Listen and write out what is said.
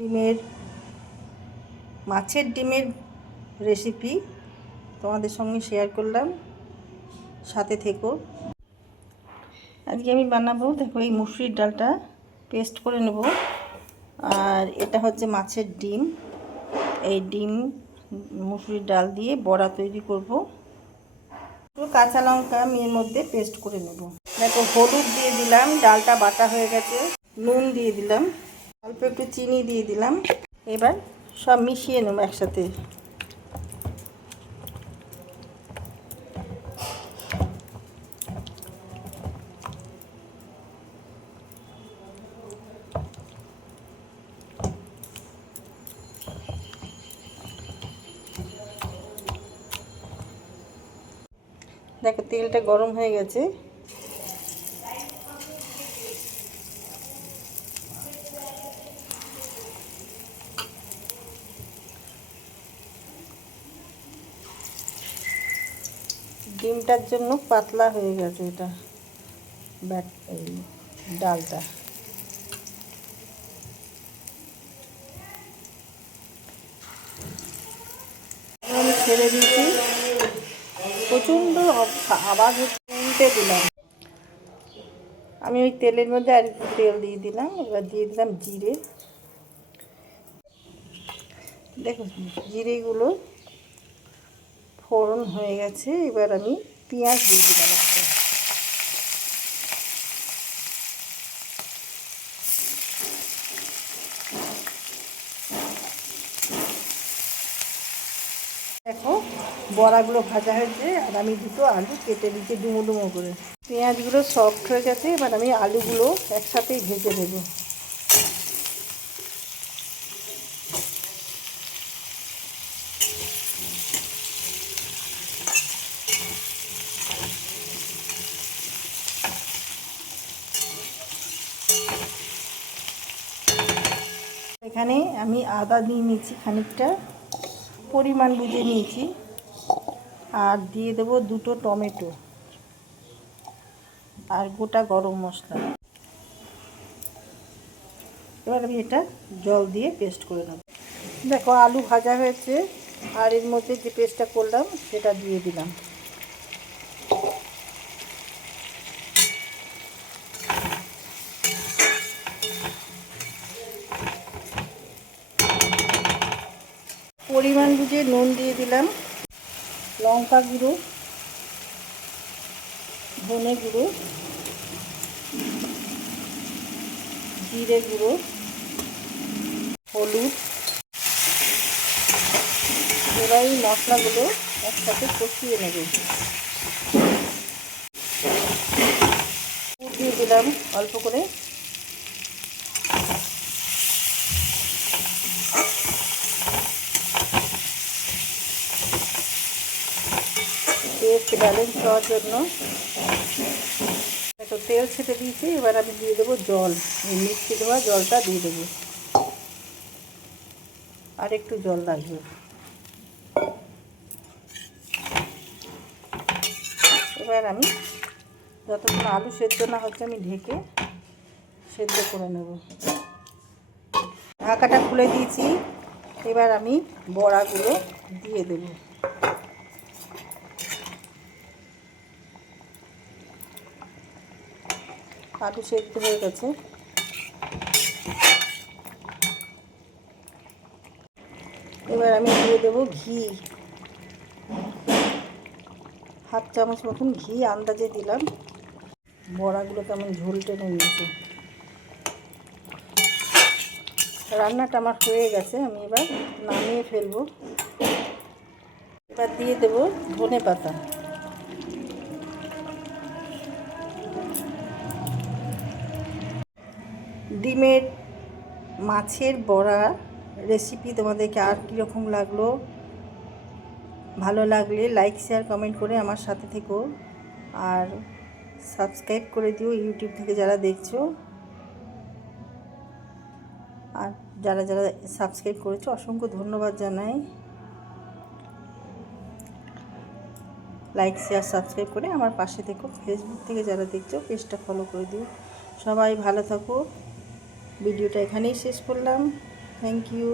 ডিমের মাছের ডিমের রেসিপি তোমাদের সঙ্গে শেয়ার করলাম, সাথে থেকো। আজকে আমি বানাবো, দেখো এই মুসুরির ডালটা পেস্ট করে নেব, আর এটা হচ্ছে মাছের ডিম। এই ডিম মুসুরির ডাল দিয়ে বড়া তৈরি করব। একটু কাঁচা লঙ্কা আমি এর মধ্যে পেস্ট করে নেব। দেখো হলুদ দিয়ে দিলাম, ডালটা বাটা হয়ে গেছে। নুন দিয়ে দিলাম, অল্প একটু চিনি দিয়ে দিলাম। এবার সব মিশিয়ে নেব একসাথে। দেখো তেলটা গরম হয়ে গেছে। ডিমটার জন্য পাতলা হয়ে গেছে এটা, এই ডালটা। আমি ছেড়ে দিয়েছি, প্রচণ্ড আওয়াজ হচ্ছে, উল্টে দিলাম। আমি ওই তেলের মধ্যে আর একটু তেল দিয়ে দিলাম। এবার দিয়ে দিলাম জিরে। দেখো জিরেগুলো ফোড়ন হয়ে গেছে। এবার আমি পেঁয়াজ দিয়ে দিলাম একটা। দেখো বড়াগুলো ভাজা হয়েছে, আর আমি দুটো আলু কেটে দিচ্ছি ডুমো ডুমো করে। পেঁয়াজগুলো সফট হয়ে গেছে, এবার আমি আলুগুলো একসাথেই ভেজে দেব। এখানে আমি আদা দিয়ে নিয়েছি খানিকটা, পরিমাণ বুঝে নিয়েছি। আর দিয়ে দেবো দুটো টমেটো আর গোটা গরম মশলা। এবার আমি এটা জল দিয়ে পেস্ট করে নেব। দেখো আলু ভাজা হয়েছে, আর এর মধ্যে যে পেস্টটা করলাম সেটা দিয়ে দিলাম। পরিমাণ বুঝে নুন দিয়ে দিলাম, লঙ্কা গুঁড়ো, ধনে গুঁড়ো, জিরে গুঁড়ো, হলুদ। এবার এই মশলাগুলো একসাথে কষিয়ে নেব। দিয়ে দিলাম অল্প করে। টেস্ট ব্যালেন্স হওয়ার জন্য একটু তেল ছেটে দিয়েছি। এবার আমি দিয়ে দেবো জল, এই মিষ্টি ধোয়া জলটা দিয়ে দেবো। আর একটু জল লাগবে। এবার আমি যতক্ষণ আলু সেদ্ধ না হচ্ছে আমি ঢেকে সেদ্ধ করে নেব। ঢাকাটা খুলে দিয়েছি। এবার আমি বড়াগুলো দিয়ে দেব। আলু সেদ্ধ হয়ে গেছে। এবার আমি দিয়ে দেবো ঘি, হাফ চামচ মতন ঘি আন্দাজে দিলাম। বড়াগুলো কেমন ঝোল টেনে নিয়েছে। রান্নাটা আমার হয়ে গেছে, আমি এবার নামিয়ে ফেলবো। এবার দিয়ে দেবো ধনে পাতা। ডিমের মাছের বড়া রেসিপি তোমাদেরকে আর কীরকম লাগলো, ভালো লাগলে লাইক শেয়ার কমেন্ট করে আমার সাথে থেকো, আর সাবস্ক্রাইব করে দিও ইউটিউব থেকে যারা দেখছো। আর যারা যারা সাবস্ক্রাইব করেছো অসংখ্য ধন্যবাদ জানাই। লাইক শেয়ার সাবস্ক্রাইব করে আমার পাশে থেকো। ফেসবুক থেকে যারা দেখছো পেজটা ফলো করে দিও। সবাই ভালো থাকো। ভিডিওটা এখানেই শেষ করলাম। Thank you.